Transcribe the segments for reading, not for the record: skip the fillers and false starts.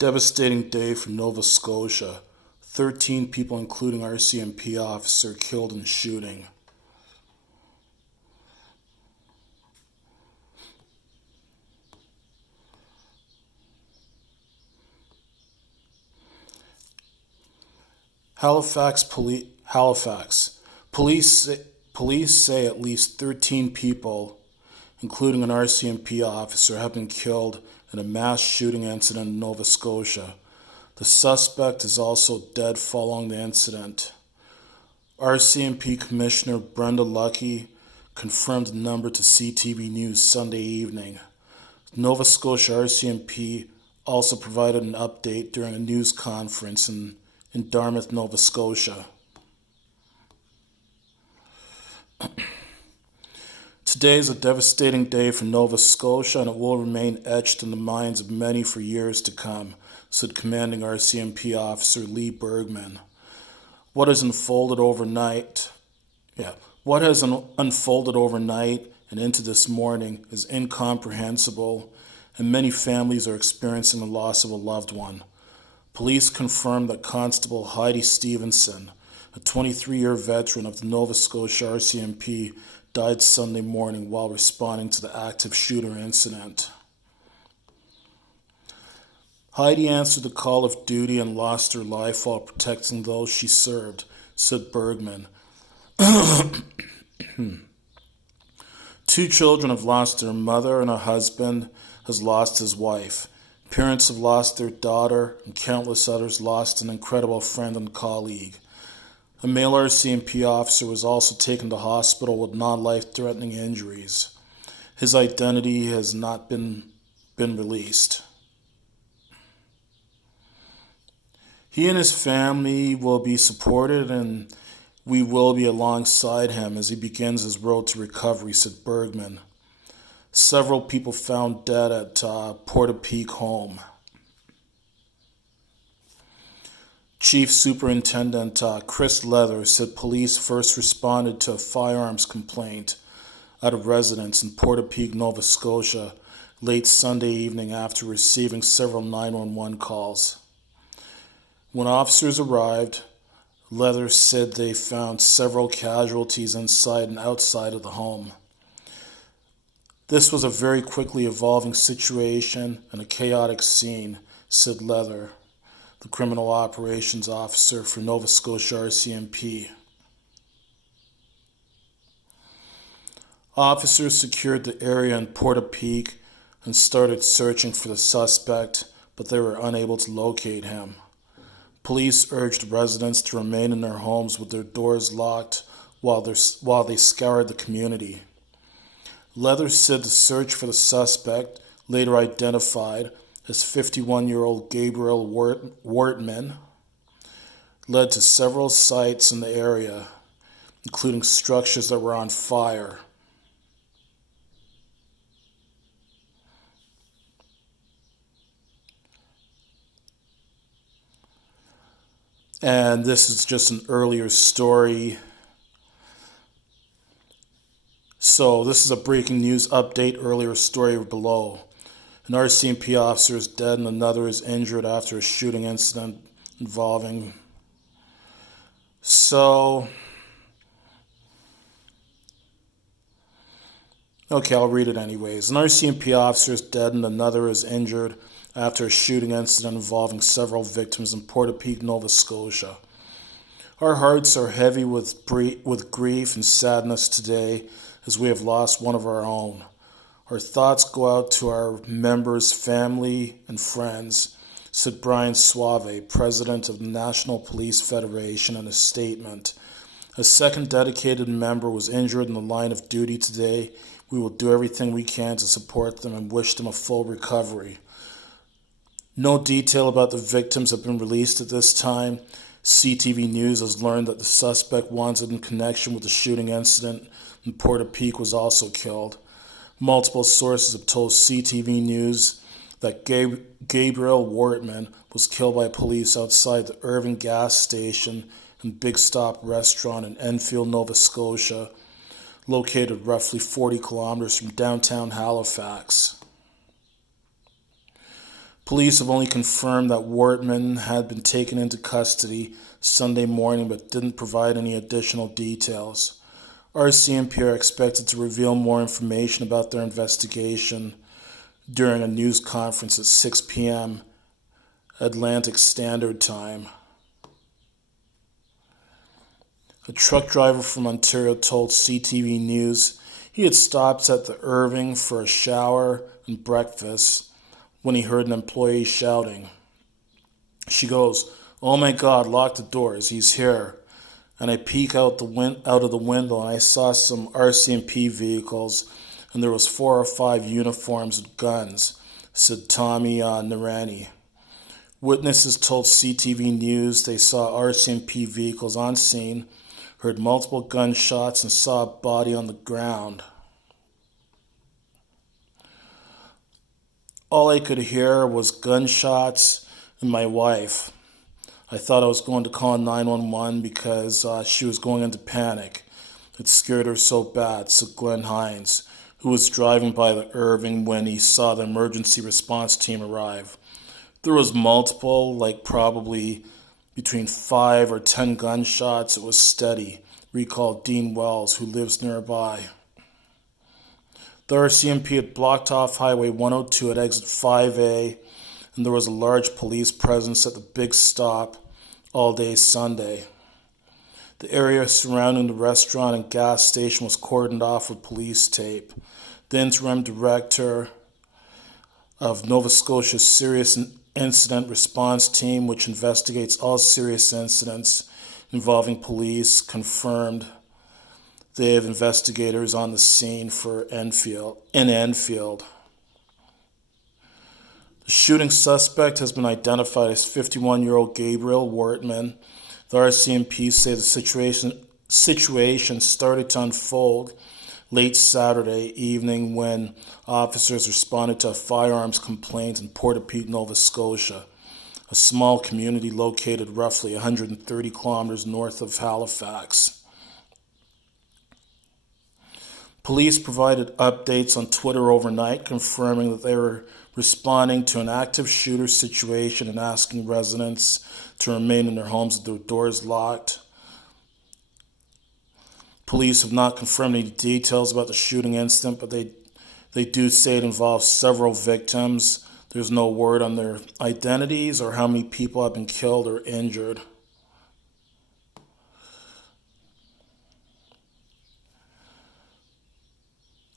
Devastating day for Nova Scotia. 13 people, including RCMP officer, killed in shooting. Halifax. Police say at least 13 people, including an RCMP officer, have been killed in a mass shooting incident in Nova Scotia. The suspect is also dead following the incident. RCMP Commissioner Brenda Luckie confirmed the number to CTV News Sunday evening. Nova Scotia RCMP also provided an update during a news conference in Dartmouth, Nova Scotia. Today is a devastating day for Nova Scotia, and it will remain etched in the minds of many for years to come, said Commanding RCMP Officer Lee Bergman. What has unfolded overnight and into this morning is incomprehensible, and many families are experiencing the loss of a loved one. Police confirmed that Constable Heidi Stevenson, a 23-year veteran of the Nova Scotia RCMP, died Sunday morning while responding to the active shooter incident. Heidi answered the call of duty and lost her life while protecting those she served, said Bergman. 2 children have lost their mother, and a husband has lost his wife. Parents have lost their daughter, and countless others lost an incredible friend and colleague. A male RCMP officer was also taken to hospital with non-life-threatening injuries. His identity has not been released. He and his family will be supported, and we will be alongside him as he begins his road to recovery, said Bergman. Several people found dead at Portapique home. Chief Superintendent Chris Leather said police first responded to a firearms complaint at a residence in Portapique, Nova Scotia, late Sunday evening after receiving several 911 calls. When officers arrived, Leather said they found several casualties inside and outside of the home. This was a very quickly evolving situation and a chaotic scene, said Leather, the criminal operations officer for Nova Scotia RCMP. Officers secured the area in Portapique and started searching for the suspect, but they were unable to locate him. Police urged residents to remain in their homes with their doors locked while they scoured the community. Leather said the search for the suspect, later identified as 51-year-old Gabriel Wortman, led to several sites in the area, including structures that were on fire. And this is just an earlier story. So this is a breaking news update, earlier story below. An RCMP officer is dead and another is injured after a shooting incident involving... Okay, I'll read it anyways. An RCMP officer is dead and another is injured after a shooting incident involving several victims in Portapique, Nova Scotia. Our hearts are heavy with grief and sadness today as we have lost one of our own. Our thoughts go out to our members, family, and friends, said Brian Suave, president of the National Police Federation, in a statement. A second dedicated member was injured in the line of duty today. We will do everything we can to support them and wish them a full recovery. No detail about the victims have been released at this time. CTV News has learned that the suspect wanted in connection with the shooting incident in Portapique was also killed. Multiple sources have told CTV News that Gabriel Wortman was killed by police outside the Irving gas station and Big Stop restaurant in Enfield, Nova Scotia, located roughly 40 kilometers from downtown Halifax. Police have only confirmed that Wortman had been taken into custody Sunday morning but didn't provide any additional details. RCMP are expected to reveal more information about their investigation during a news conference at 6 p.m. Atlantic Standard Time. A truck driver from Ontario told CTV News he had stopped at the Irving for a shower and breakfast when he heard an employee shouting. She goes, "Oh my God, lock the doors, he's here." And I peek out of the window and I saw some RCMP vehicles and there was 4 or 5 uniforms with guns, said Tommy Narani. Witnesses told CTV News they saw RCMP vehicles on scene, heard multiple gunshots, and saw a body on the ground. All I could hear was gunshots and my wife. I thought I was going to call 911 because she was going into panic. It scared her so bad, said Glenn Hines, who was driving by the Irving when he saw the emergency response team arrive. There was multiple, probably between 5 or 10 gunshots. It was steady, recalled Dean Wells, who lives nearby. The RCMP had blocked off Highway 102 at exit 5A, and there was a large police presence at the big stop all day Sunday. The area surrounding the restaurant and gas station was cordoned off with police tape. The interim director of Nova Scotia's Serious Incident Response Team, which investigates all serious incidents involving police, confirmed they have investigators on the scene in Enfield. The shooting suspect has been identified as 51-year-old Gabriel Wortman. The RCMP say the situation started to unfold late Saturday evening when officers responded to a firearms complaint in Portapique, Nova Scotia, a small community located roughly 130 kilometers north of Halifax. Police provided updates on Twitter overnight, confirming that they were responding to an active shooter situation and asking residents to remain in their homes with their doors locked. Police have not confirmed any details about the shooting incident, but they do say it involves several victims. There's no word on their identities or how many people have been killed or injured.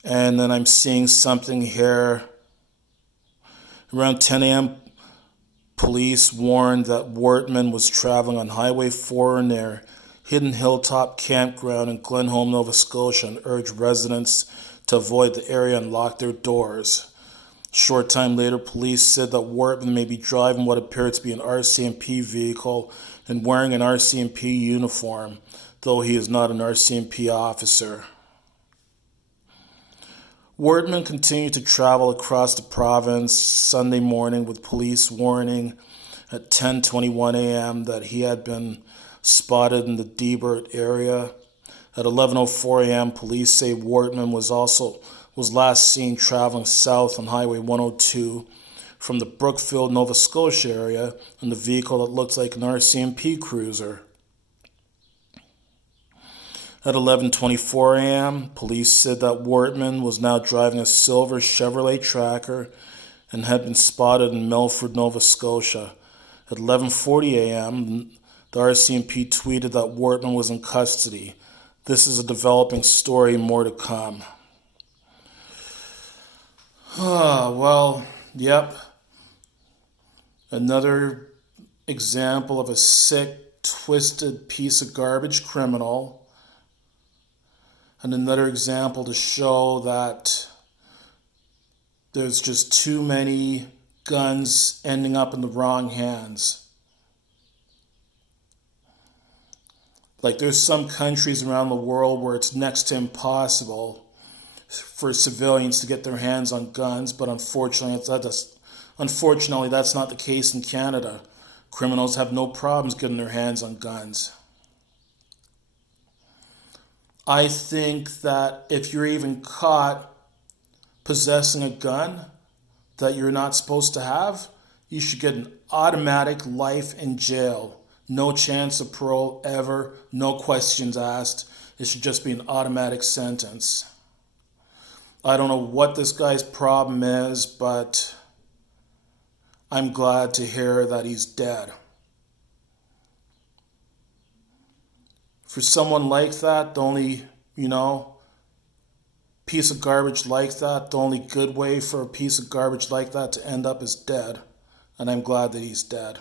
And then I'm seeing something here. Around 10 a.m., police warned that Wortman was traveling on Highway 4 near Hidden Hilltop Campground in Glenholm, Nova Scotia, and urged residents to avoid the area and lock their doors. A short time later, police said that Wortman may be driving what appeared to be an RCMP vehicle and wearing an RCMP uniform, though he is not an RCMP officer. Wortman continued to travel across the province Sunday morning with police warning at 10:21 a.m. that he had been spotted in the Debert area. At 11:04 a.m., police say Wortman was last seen traveling south on Highway 102 from the Brookfield, Nova Scotia area in the vehicle that looks like an RCMP cruiser. At 11:24 a.m., police said that Wortman was now driving a silver Chevrolet Tracker and had been spotted in Milford, Nova Scotia. At 11:40 a.m., the RCMP tweeted that Wortman was in custody. This is a developing story, more to come. Yep. Another example of a sick, twisted piece of garbage criminal. And another example to show that there's just too many guns ending up in the wrong hands. There's some countries around the world where it's next to impossible for civilians to get their hands on guns, but unfortunately that's not the case in Canada. Criminals have no problems getting their hands on guns. I think that if you're even caught possessing a gun that you're not supposed to have, He should get an automatic life in jail. No chance of parole ever, no questions asked. It should just be an automatic sentence. I don't know what this guy's problem is, but I'm glad to hear that he's dead. For someone like that, the only, piece of garbage like that, the only good way for a piece of garbage like that to end up is dead. And I'm glad that he's dead.